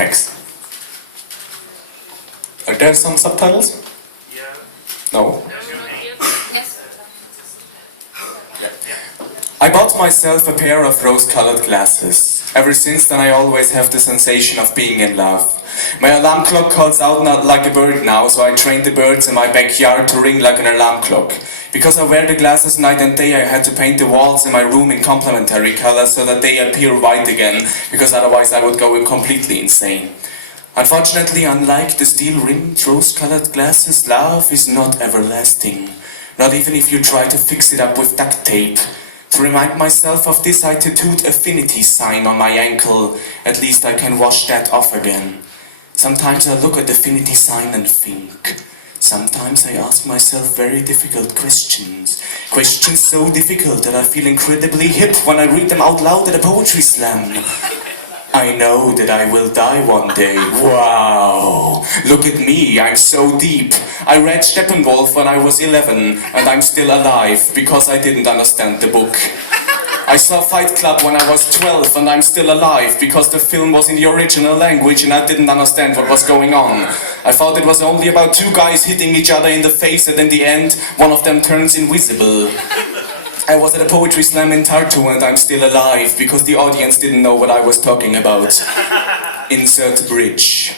Thanks. Are there some subtitles? Yeah. No? Yes. I bought myself a pair of rose-colored glasses. Ever since then I always have the sensation of being in love. My alarm clock calls out not like a bird now, so I trained the birds in my backyard to ring like an alarm clock. Because I wear the glasses night and day, I had to paint the walls in my room in complementary colors so that they appear white again, because otherwise I would go completely insane. Unfortunately, unlike the steel-rimmed, rose-colored glasses, love is not everlasting. Not even if you try to fix it up with duct tape. To remind myself of this, I tattooed affinity sign on my ankle. At least I can wash that off again. Sometimes I look at the affinity sign and think. Sometimes I ask myself very difficult questions. Questions so difficult that I feel incredibly hip when I read them out loud at a poetry slam. I know that I will die one day. Wow! Look at me, I'm so deep. I read Steppenwolf when I was 11, and I'm still alive, because I didn't understand the book. I saw Fight Club when I was 12, and I'm still alive, because the film was in the original language and I didn't understand what was going on. I thought it was only about two guys hitting each other in the face, and in the end, one of them turns invisible. I was at a poetry slam in Tartu and I'm still alive because the audience didn't know what I was talking about. Insert bridge.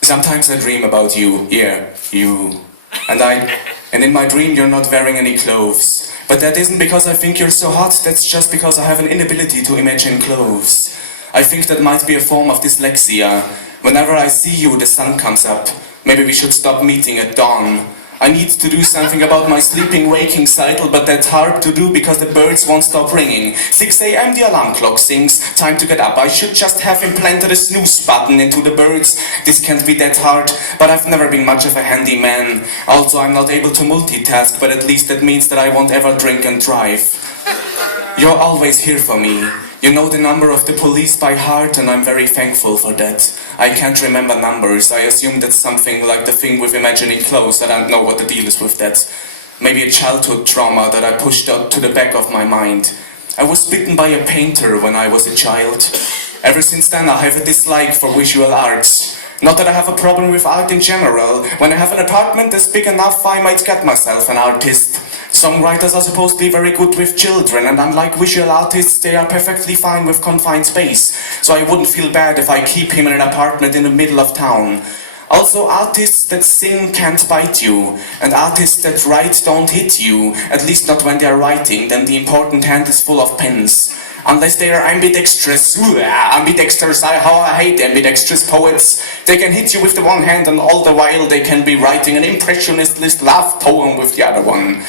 Sometimes I dream about you, yeah, you. And in my dream you're not wearing any clothes. But that isn't because I think you're so hot, that's just because I have an inability to imagine clothes. I think that might be a form of dyslexia. Whenever I see you, the sun comes up. Maybe we should stop meeting at dawn. I need to do something about my sleeping-waking cycle, but that's hard to do because the birds won't stop ringing. 6 a.m. the alarm clock sings, time to get up. I should just have implanted a snooze button into the birds. This can't be that hard, but I've never been much of a handyman. Also, I'm not able to multitask, but at least that means that I won't ever drink and drive. You're always here for me. You know the number of the police by heart, and I'm very thankful for that. I can't remember numbers. I assume that's something like the thing with imagining clothes. I don't know what the deal is with that. Maybe a childhood trauma that I pushed out to the back of my mind. I was bitten by a painter when I was a child. Ever since then I have a dislike for visual arts. Not that I have a problem with art in general. When I have an apartment that's big enough, I might get myself an artist. Songwriters are supposed to be very good with children, and unlike visual artists, they are perfectly fine with confined space. So I wouldn't feel bad if I keep him in an apartment in the middle of town. Also, artists that sing can't bite you, and artists that write don't hit you, at least not when they're writing, then the important hand is full of pens. Unless they are ambidextrous. Ambidextrous, how I hate ambidextrous poets. They can hit you with the one hand, and all the while they can be writing an impressionist love poem with the other one.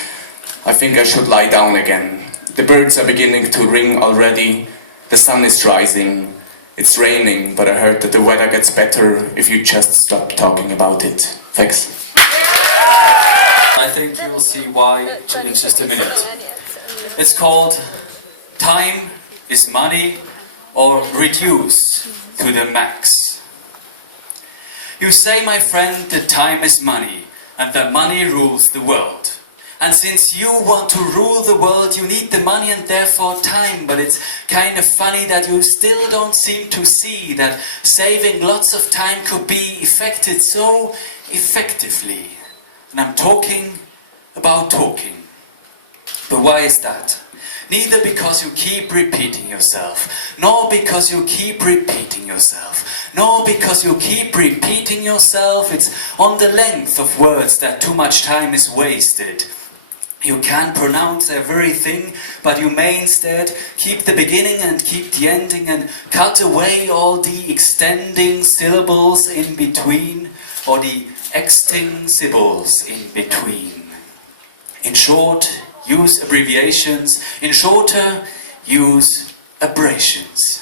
I think I should lie down again. The birds are beginning to ring already. The sun is rising. It's raining, but I heard that the weather gets better if you just stop talking about it. Thanks. I think you will see why in just a minute. It's called Time is Money, or Reduce to the Max. You say, my friend, that time is money, and that money rules the world. And since you want to rule the world, you need the money and therefore time. But it's kind of funny that you still don't seem to see that saving lots of time could be effected so effectively. And I'm talking about talking. But why is that? Neither because you keep repeating yourself, nor because you keep repeating yourself, nor because you keep repeating yourself. It's on the length of words that too much time is wasted. You can pronounce everything, but you may instead keep the beginning and keep the ending and cut away all the extending syllables in between, or the extensibles in between. In short, use abbreviations. In shorter, use abrasions.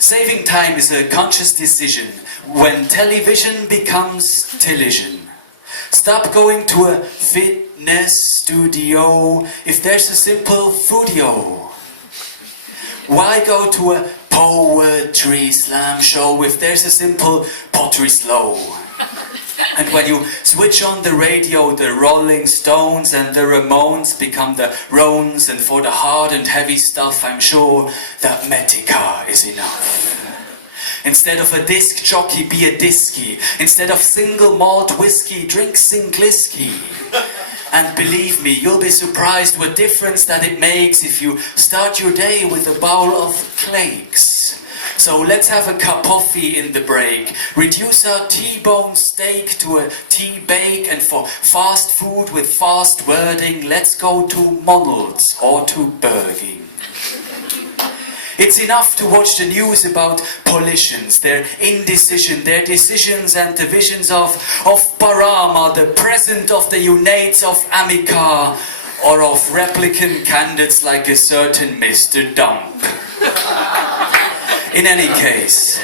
Saving time is a conscious decision when television becomes television. Stop going to a fitness studio if there's a simple foodio. Why go to a poetry slam show if there's a simple pottery slow? And when you switch on the radio, the Rolling Stones and the Ramones become the Rones, and for the hard and heavy stuff I'm sure that Metica is enough. Instead of a disc jockey, be a disky. Instead of single malt whiskey, drink Singlisky. And believe me, you'll be surprised what difference that it makes if you start your day with a bowl of cakes. So let's have a cup of coffee in the break. Reduce our T-bone steak to a T-bake, and for fast food with fast wording, let's go to Monald's or to Burger. It's enough to watch the news about politicians, their indecision, their decisions and the visions of Parama, the president of the Unates of Amica, or of replicant candidates like a certain Mr. Dump. In any case,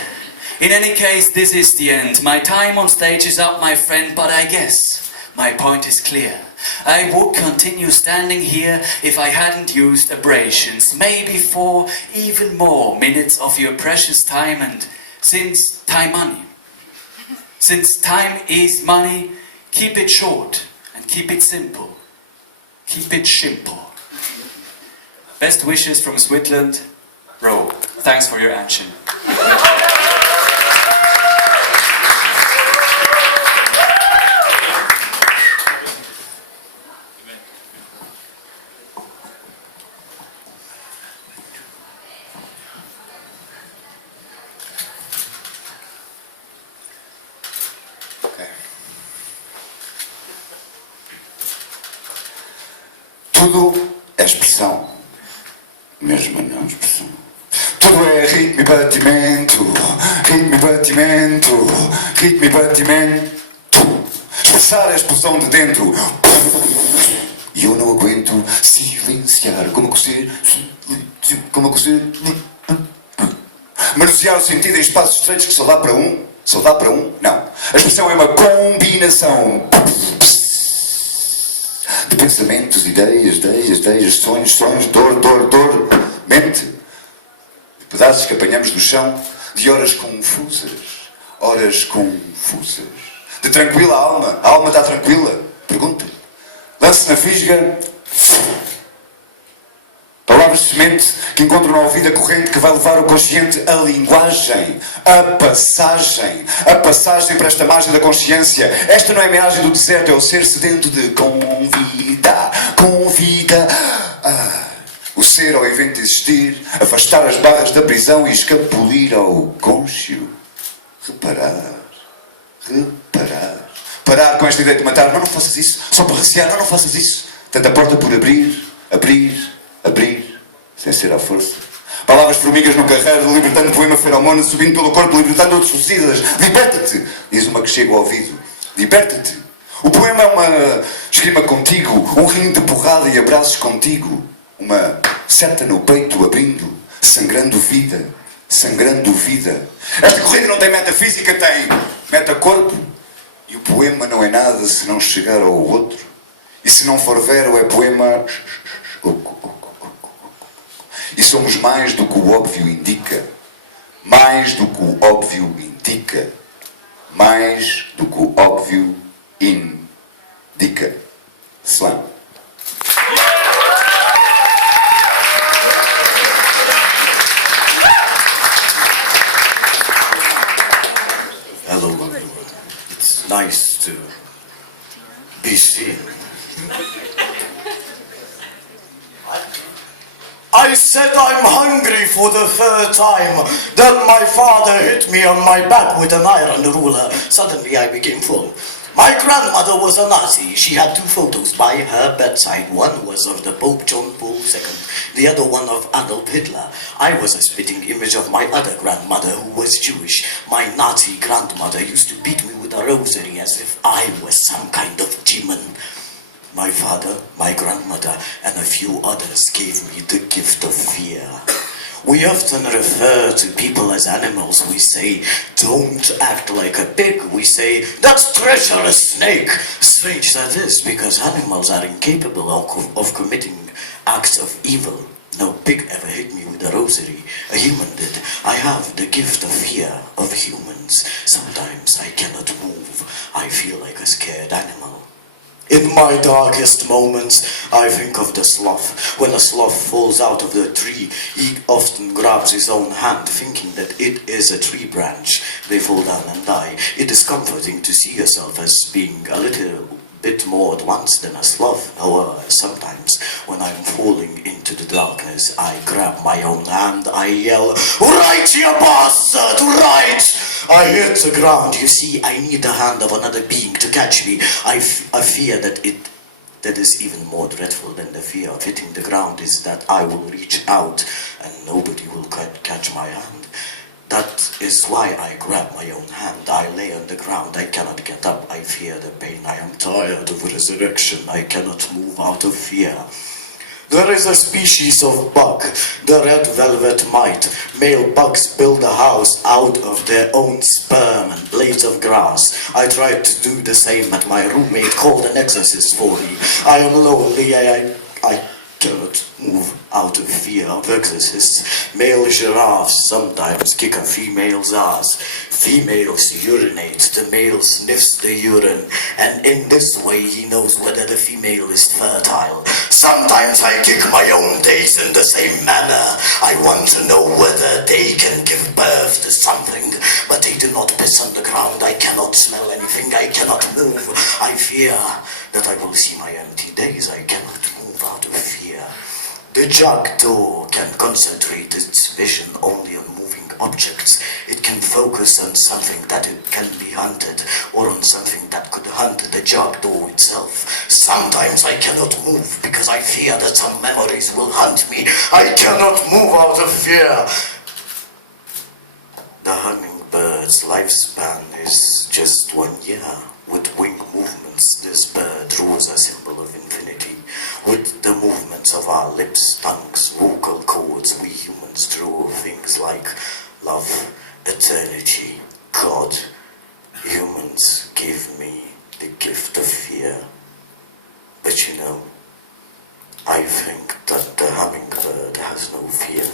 this is the end. My time on stage is up, my friend, but I guess my point is clear. I would continue standing here if I hadn't used abrasions, maybe for even more minutes of your precious time, and since time is money, keep it short and keep it simple. Keep it simple. Best wishes from Switzerland, Ro. Thanks for your attention. Tudo é expressão, mesmo a não expressão. Tudo é ritmo e batimento, ritmo e batimento, ritmo e batimento. Expressar a explosão de dentro. E eu não aguento silenciar, como a cozer, manusear o sentido em espaços estreitos que só dá para um, não. A expressão é uma combinação de pensamentos, ideias, sonhos, dor, mente, de pedaços que apanhamos do chão, de horas confusas, de tranquila alma. A alma está tranquila? Pergunta. Lance na fisga palavras de semente que encontram na ouvida corrente que vai levar o consciente à linguagem, a passagem para esta margem da consciência. Esta não é a miragem do deserto, é o ser sedento de convida. O ser ao evento de existir, afastar as barras da prisão e escapulir ao cônscio. Parar com esta ideia de matar. Não faças isso, só para recear, não faças isso. Tanta porta por abrir, sem ser à força. Palavras formigas no carreiro, libertando poema feromona, subindo pelo corpo, libertando outros suicidas. Liberta-te, diz uma que chega ao ouvido. Liberta-te. O poema é uma esgrima contigo, um ringue de porrada e abraços contigo. Uma seta no peito abrindo, sangrando vida. Esta corrida não tem metafísica, tem metacorpo. E o poema não é nada se não chegar ao outro. E se não for vero, é poema. E somos mais do que o óbvio indica. Mais do que o óbvio indica. Slam. Hello, it's nice to be seen. I said I'm hungry for the third time. Then my father hit me on my back with an iron ruler. Suddenly I became full. My grandmother was a Nazi. She had 2 photos by her bedside. One was of the Pope John Paul II, the other one of Adolf Hitler. I was a spitting image of my other grandmother, who was Jewish. My Nazi grandmother used to beat me with a rosary as if I was some kind of demon. My father, my grandmother, and a few others gave me the gift of fear. We often refer to people as animals. We say, don't act like a pig. We say, that's treacherous snake. Strange that is, because animals are incapable of committing acts of evil. No pig ever hit me with a rosary. A human did. I have the gift of fear of humans. Sometimes I cannot move. I feel like a scared animal. In my darkest moments, I think of the sloth. When a sloth falls out of the tree, he often grabs his own hand, thinking that it is a tree branch. They fall down and die. It is comforting to see yourself as being a little bit more advanced than a sloth. However, sometimes when I'm falling into the darkness, I grab my own hand, I yell, "Right, you bastard, right!" I hit the ground. You see, I need the hand of another being to catch me. I fear that is even more dreadful than the fear of hitting the ground is that I will reach out and nobody will catch my hand. That is why I grab my own hand. I lay on the ground. I cannot get up. I fear the pain. I am tired of resurrection. I cannot move out of fear. There is a species of bug, the red velvet mite. Male bugs build a house out of their own sperm and blades of grass. I tried to do the same, but my roommate called an exorcist for me. I am lonely. I cannot move out of fear of exorcists. Male giraffes sometimes kick a female's ass. Females urinate, the male sniffs the urine, and in this way he knows whether the female is fertile. Sometimes I kick my own days in the same manner. I want to know whether they can give birth to something, but they do not piss on the ground. I cannot smell anything. I cannot move. I fear that I will see my empty days. I cannot move out of fear. The jackdaw can concentrate its vision only on moving objects. It can focus on something that it can be hunted, or on something that could hunt the jackdaw itself. Sometimes I cannot move because I fear that some memories will hunt me. I cannot move out of fear. The hummingbird's lifespan is just 1 year. With wing movements, this bird draws a symbol of infinity. With the movements of our lips, tongues, vocal cords, we humans draw things like love, eternity, God. Humans give me the gift of fear. But you know, I think that the hummingbird has no fear.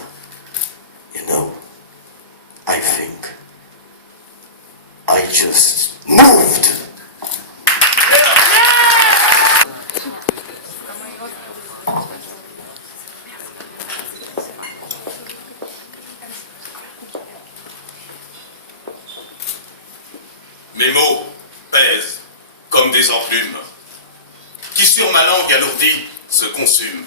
You know, I think I just moved. Mes mots pèsent comme des enclumes, qui sur ma langue alourdie se consument,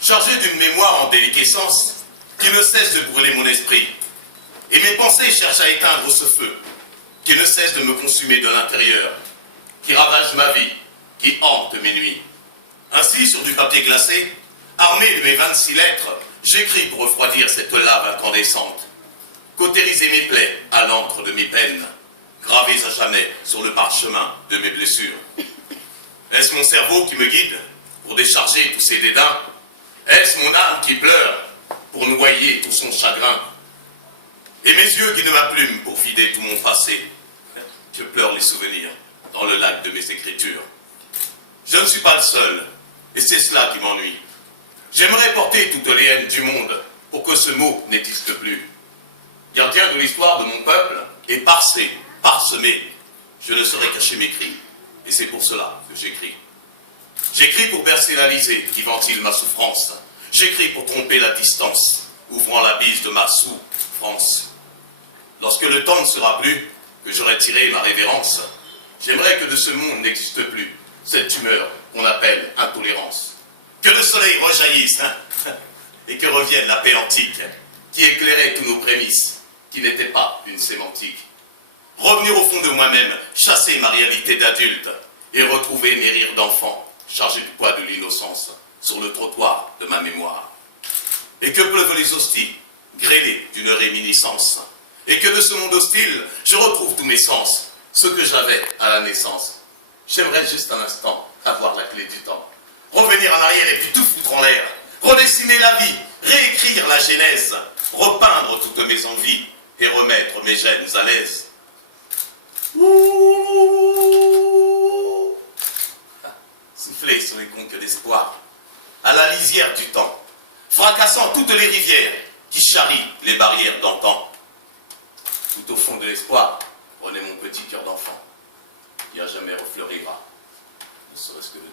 chargé d'une mémoire en déliquescence qui ne cesse de brûler mon esprit, et mes pensées cherchent à éteindre ce feu qui ne cesse de me consumer de l'intérieur, qui ravage ma vie, qui hante mes nuits. Ainsi, sur du papier glacé, armé de mes 26 lettres, j'écris pour refroidir cette lave incandescente, cautériser mes plaies à l'encre de mes peines, gravés à jamais sur le parchemin de mes blessures. Est-ce mon cerveau qui me guide pour décharger tous ces dédains? Est-ce mon âme qui pleure pour noyer tout son chagrin? Et mes yeux guident ma plume pour vider tout mon passé. Je pleure les souvenirs dans le lac de mes écritures. Je ne suis pas le seul, et c'est cela qui m'ennuie. J'aimerais porter toutes les haines du monde pour que ce mot n'existe plus. Gardien de l'histoire de mon peuple et parsemé, je ne saurais cacher mes cris, et c'est pour cela que j'écris. J'écris pour bercer l'Alizé qui ventile ma souffrance. J'écris pour tromper la distance, ouvrant la bise de ma souffrance. Lorsque le temps ne sera plus, que j'aurai tiré ma révérence, j'aimerais que de ce monde n'existe plus cette humeur qu'on appelle intolérance. Que le soleil rejaillisse, et que revienne la paix antique, qui éclairait tous nos prémices, qui n'étaient pas une sémantique. Revenir au fond de moi-même, chasser ma réalité d'adulte, et retrouver mes rires d'enfant, chargés du poids de l'innocence, sur le trottoir de ma mémoire. Et que pleuvent les hosties, grêlés d'une réminiscence, et que de ce monde hostile, je retrouve tous mes sens, ceux que j'avais à la naissance. J'aimerais juste un instant avoir la clé du temps, revenir en arrière et puis tout foutre en l'air, redessiner la vie, réécrire la genèse, repeindre toutes mes envies et remettre mes gènes à l'aise. Souffler sur les conques d'espoir, à la lisière du temps, fracassant toutes les rivières qui charrient les barrières d'antan. Tout au fond de l'espoir, prenez mon petit cœur d'enfant, qui à jamais refleurira serait-ce que d'être.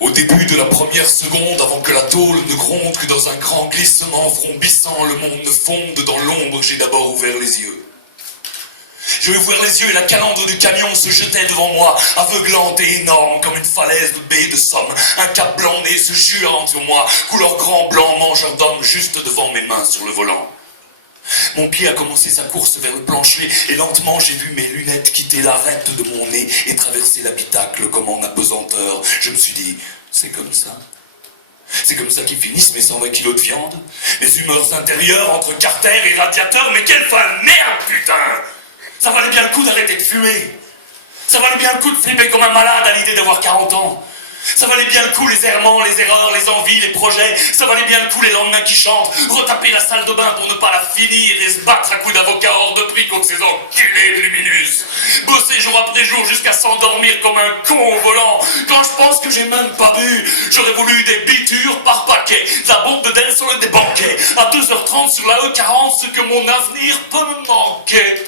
Au début de la première seconde, avant que la tôle ne gronde, que dans un grand glissement vrombissant, le monde ne fonde dans l'ombre, j'ai d'abord ouvert les yeux. J'ai ouvert les yeux et la calandre du camion se jetait devant moi, aveuglante et énorme comme une falaise de baie de Somme. Un cap blanc né se jurant sur moi, couleur grand blanc mangeur d'homme juste devant mes mains sur le volant. Mon pied a commencé sa course vers le plancher et lentement j'ai vu mes lunettes quitter l'arête de mon nez et traverser l'habitacle comme en apesanteur. Je me suis dit, c'est comme ça. C'est comme ça qu'ils finissent mes 120 kilos de viande. Les humeurs intérieures entre carter et radiateur, mais quelle fin de merde, putain! Ça valait bien le coup d'arrêter de fumer. Ça valait bien le coup de flipper comme un malade à l'idée d'avoir 40 ans. Ça valait bien le coup les errements, les erreurs, les envies, les projets. Ça valait bien le coup les lendemains qui chantent. Retaper la salle de bain pour ne pas la finir et se battre à coups d'avocat hors de prix contre ces enculés de Luminus. Bosser jour après jour jusqu'à s'endormir comme un con au volant. Quand je pense que j'ai même pas bu, j'aurais voulu des bitures par paquet. La bombe de Del sur le débanquet. À 2h30 sur la E40, ce que mon avenir peut me manquer.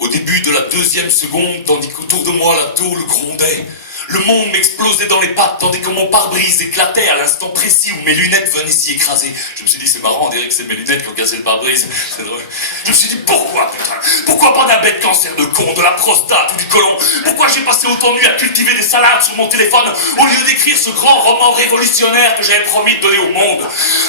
Au début de la deuxième seconde, tandis qu'autour de moi la tôle grondait, le monde m'explosait dans les pattes, tandis que mon pare-brise éclatait à l'instant précis où mes lunettes venaient s'y écraser. Je me suis dit, c'est marrant, on dirait que c'est mes lunettes qui ont cassé le pare-brise. C'est drôle. Je me suis dit, pourquoi, putain? Pourquoi pas d'un bête cancer de con, de la prostate ou du côlon? Pourquoi j'ai passé autant de nuits à cultiver des salades sur mon téléphone au lieu d'écrire ce grand roman révolutionnaire que j'avais promis de donner au monde?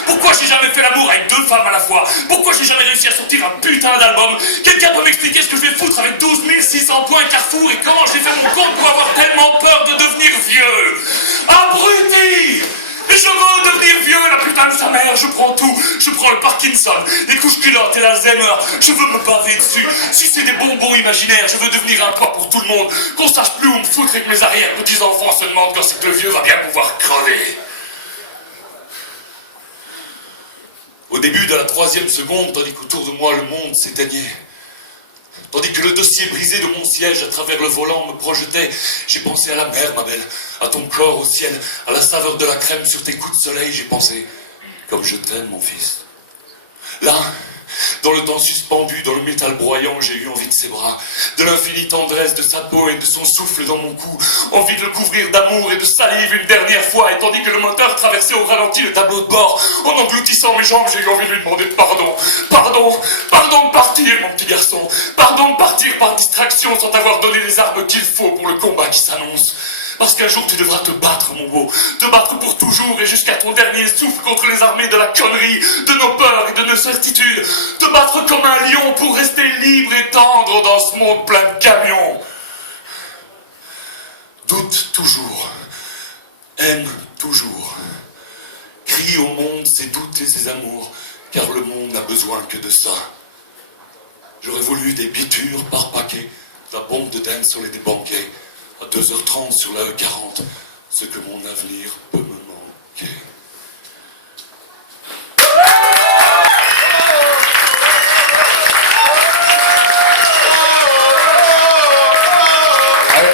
Pourquoi j'ai jamais fait l'amour avec 2 femmes à la fois? Pourquoi j'ai jamais réussi à sortir un putain d'album? Quelqu'un peut m'expliquer ce que je vais foutre avec 12 600 points Carrefour et comment j'ai fait mon compte pour avoir tellement peur de devenir vieux? Abruti! Et je veux devenir vieux, la putain de sa mère, je prends tout. Je prends le Parkinson, les couches culottes et l'Alzheimer. Je veux me baver dessus, sucer des bonbons imaginaires. Je veux devenir un poids pour tout le monde. Qu'on sache plus où me foutre et que mes arrière-petits-enfants se demandent quand c'est que le vieux va bien pouvoir crever. Au début de la 3e seconde, tandis qu'autour de moi le monde s'éteignait, tandis que le dossier brisé de mon siège à travers le volant me projetait, j'ai pensé à la mer, ma belle, à ton corps au ciel, à la saveur de la crème sur tes coups de soleil. J'ai pensé, comme je t'aime, mon fils. Là, dans le temps suspendu, dans le métal broyant, j'ai eu envie de ses bras, de l'infinie tendresse de sa peau et de son souffle dans mon cou, envie de le couvrir d'amour et de salive une dernière fois, et tandis que le moteur traversait au ralenti le tableau de bord, en engloutissant mes jambes, j'ai eu envie de lui demander pardon. Pardon de partir, mon petit garçon. Pardon de partir par distraction sans t'avoir donné les armes qu'il faut pour le combat qui s'annonce. Parce qu'un jour tu devras te battre, mon beau, te battre pour toujours et jusqu'à ton dernier souffle contre les armées de la connerie, de nos peurs et de nos certitudes, te battre comme un lion pour rester libre et tendre dans ce monde plein de camions. Doute toujours, aime toujours, crie au monde ses doutes et ses amours, car le monde n'a besoin que de ça. J'aurais voulu des bitures par paquet, la bombe de dinde sur les débanquets, à 2h30 sur la E40, ce que mon avenir peut me manquer.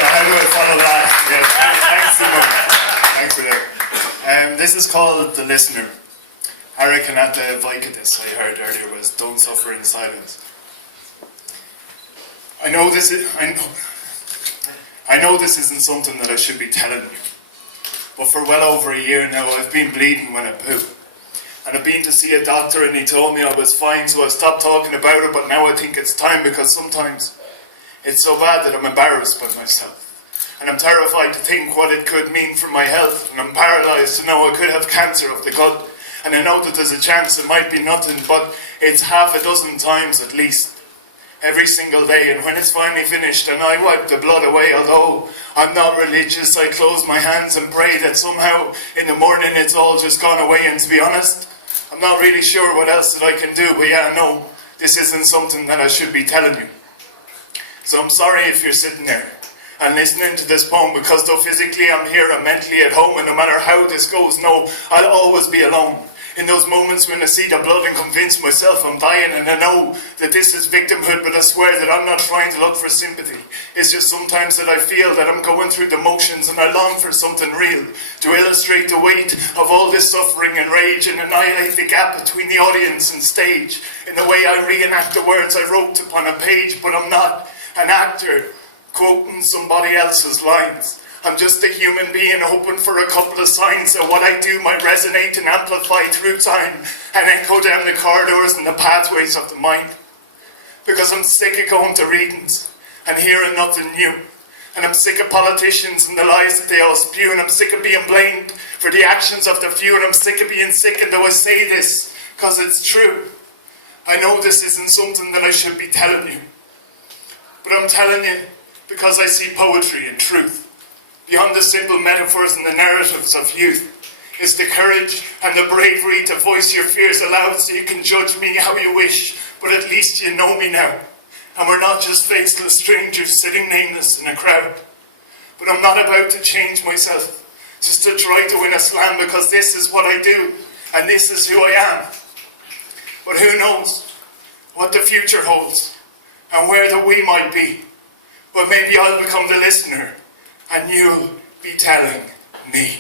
How do I follow that? Yes, thanks for that. This is called The Listener. Arakanata Vaikatis, I heard earlier, was Don't Suffer in Silence. I know this isn't something that I should be telling you, but for well over a year now I've been bleeding when I poo. And I've been to see a doctor and he told me I was fine, so I stopped talking about it, but now I think it's time because sometimes it's so bad that I'm embarrassed by myself. And I'm terrified to think what it could mean for my health, and I'm paralysed to know I could have cancer of the gut. And I know that there's a chance it might be nothing, but it's 6 times at least. Every single day, and when it's finally finished and I wipe the blood away, although I'm not religious, I close my hands and pray that somehow in the morning it's all just gone away. And to be honest, I'm not really sure what else that I can do, but yeah, no, this isn't something that I should be telling you. So I'm sorry if you're sitting there and listening to this poem, because though physically I'm here, I'm mentally at home, and no matter how this goes, no, I'll always be alone. In those moments when I see the blood and convince myself I'm dying, and I know that this is victimhood, but I swear that I'm not trying to look for sympathy. It's just sometimes that I feel that I'm going through the motions, and I long for something real to illustrate the weight of all this suffering and rage, and annihilate the gap between the audience and stage. In the way I reenact the words I wrote upon a page, but I'm not an actor quoting somebody else's lines. I'm just a human being hoping for a couple of signs that what I do might resonate and amplify through time and echo down the corridors and the pathways of the mind. Because I'm sick of going to readings and hearing nothing new. And I'm sick of politicians and the lies that they all spew. And I'm sick of being blamed for the actions of the few. And I'm sick of being sick, and though I say this because it's true, I know this isn't something that I should be telling you. But I'm telling you because I see poetry and truth. Beyond the simple metaphors and the narratives of youth, is the courage and the bravery to voice your fears aloud so you can judge me how you wish, but at least you know me now. And we're not just faceless strangers sitting nameless in a crowd. But I'm not about to change myself just to try to win a slam, because this is what I do and this is who I am. But who knows what the future holds and where the we might be. But maybe I'll become the listener and you'll be telling me.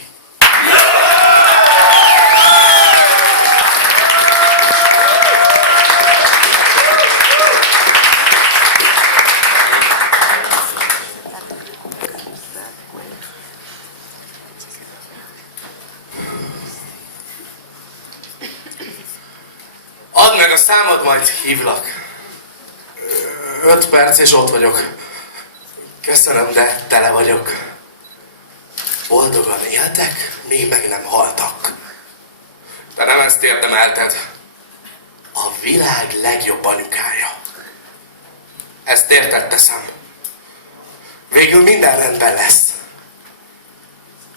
Add meg a számod, majd hívlak. 5 perc és ott vagyok. Köszönöm, de tele vagyok. Boldogan éltek, még meg nem haltak. De nem ezt érdemelted. A világ legjobb anyukája. Ezt érted, teszem. Végül minden rendben lesz.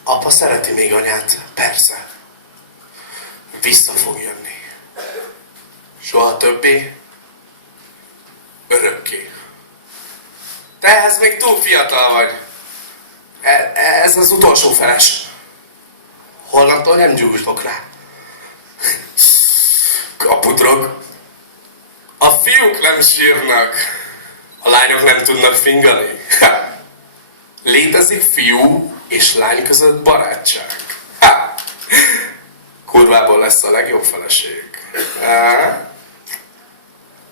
Apa szereti még anyát, persze. Vissza fog jönni. Soha többé, örökké. Te ehhez még túl fiatal vagy. Ez az utolsó feles. Holnaptól nem gyújtok rá. Kapudrog. A fiúk nem sírnak. A lányok nem tudnak fingani. Létezik fiú és lány között barátság. Kurvából lesz a legjobb feleség.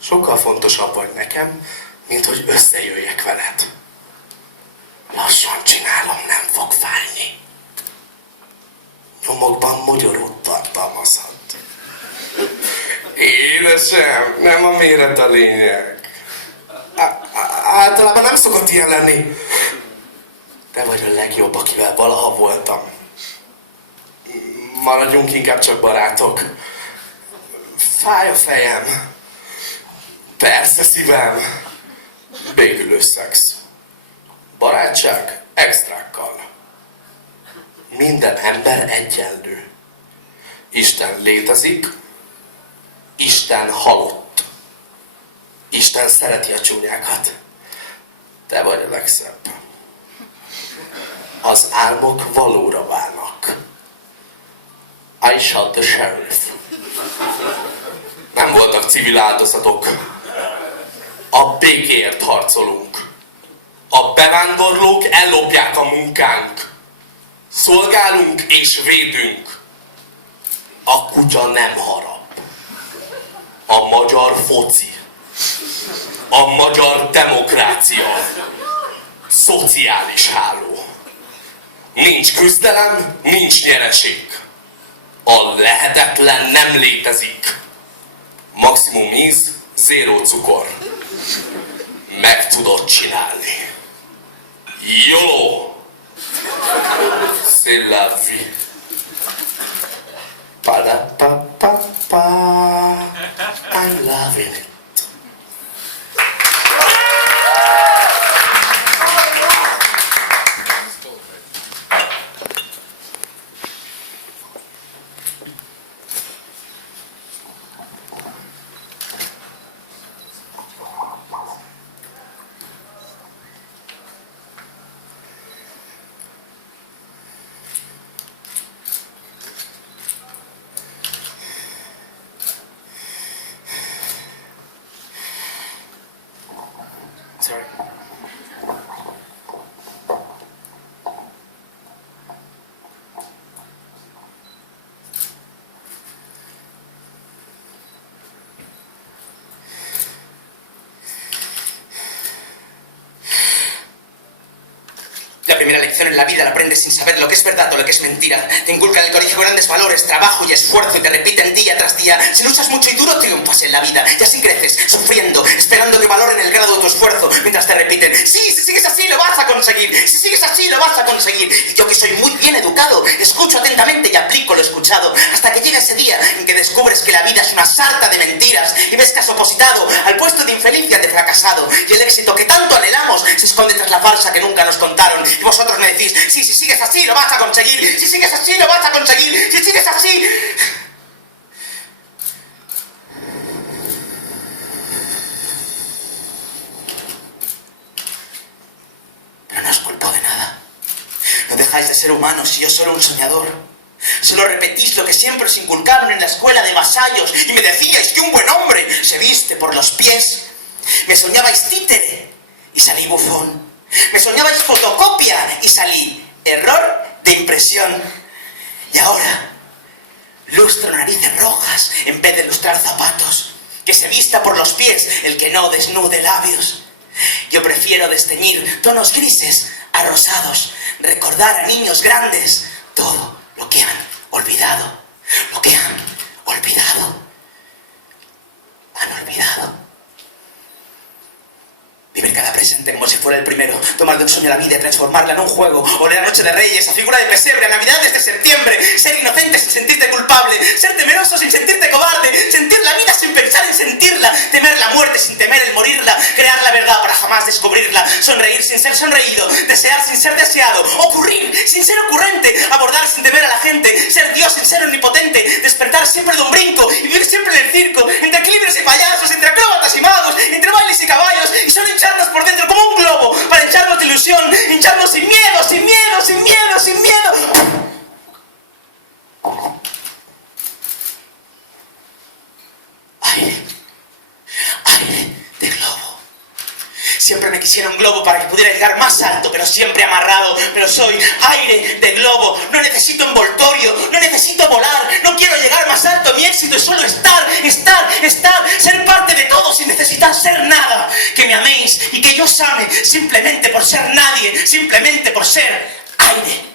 Sokkal fontosabb vagy nekem, mint hogy összejöjjek veled. Lassan csinálom, nem fog fájni. Nyomokban mogyorót tartalmazhat. Édesem, nem a méret a lényeg. Általában nem szokott ilyen lenni. Te vagy a legjobb, akivel valaha voltam. Maradjunk inkább csak barátok. Fáj a fejem. Persze szívem. Békülő szex. Barátság extrákkal. Minden ember egyenlő. Isten létezik. Isten halott. Isten szereti a csúnyákat. Te vagy a legszebb. Az álmok valóra válnak. I shot the sheriff. Nem voltak civil áldozatok. A békéért harcolunk. A bevándorlók ellopják a munkánk. Szolgálunk és védünk. A kutya nem harap. A magyar foci. A magyar demokrácia. Szociális háló. Nincs küzdelem, nincs nyereség. A lehetetlen nem létezik. Maximum íz, 0 cukor. Meg tudod csinálni. YOLO! C'est la vie. Pa-da-pa-pa-pa. I'm loving it. La primera lección en la vida la aprendes sin saber lo que es verdad o lo que es mentira. Te inculcan en el colegio grandes valores, trabajo y esfuerzo, y te repiten día tras día: si luchas mucho y duro, triunfas en la vida. Y así creces, sufriendo, esperando que valoren el grado de tu esfuerzo, mientras te repiten: sí, si sigues así lo vas a conseguir, si sigues así lo vas a conseguir. Y yo, que soy muy bien educado, escucho atentamente y aplico lo escuchado, hasta que llega ese día en que descubres que la vida es una sarta de mentiras y ves que has opositado al puesto de infeliz y al de fracasado, y el éxito que tanto anhelamos se esconde tras la farsa que nunca nos contaron. Y vosotros me decís: sí, si sigues así lo vas a conseguir, si sigues así lo vas a conseguir, si sigues así... Pero no os culpo de nada. No dejáis de ser humanos y yo solo un soñador. Solo repetís lo que siempre os inculcaron en la escuela de vasallos, y me decíais que un buen hombre se viste por los pies. Me soñabais títere y salí bufón. Me soñabais fotocopia y salí error de impresión. Y ahora lustro narices rojas en vez de lustrar zapatos. Que se vista por los pies el que no desnude labios. Yo prefiero desteñir tonos grises a rosados, recordar a niños grandes todo lo que han olvidado. Lo que han olvidado. Han olvidado. Vivir cada presente como si fuera el primero, tomar de un sueño la vida y transformarla en un juego. Oler la noche de Reyes, a figura de pesebre, a Navidades de septiembre. Ser inocente sin sentirte culpable, ser temeroso sin sentirte cobarde, sentir la vida sin pensar en sentirla, temer la muerte sin temer el morirla, crear la verdad para jamás descubrirla, sonreír sin ser sonreído, desear sin ser deseado, ocurrir sin ser ocurrente, abordar sin temer a la gente, ser Dios sin ser omnipotente, despertar siempre de un brinco y vivir siempre en el circo, entre equilibrios y payasos, entre acróbatas y magos, entre bailes y caballos, y solo hincharnos por dentro como un globo, para hincharnos de ilusión, hincharnos sin miedo, sin miedo, sin miedo, sin miedo. Aire, aire de globo. Siempre me quisiera un globo para que pudiera llegar más alto, pero siempre amarrado. Pero soy aire de globo. No necesito envoltorio, no necesito volar, no quiero llegar más alto. Mi éxito es solo estar, ser parte de todo sin necesitar ser nada. Que me améis y que yo os ame simplemente por ser nadie, simplemente por ser aire.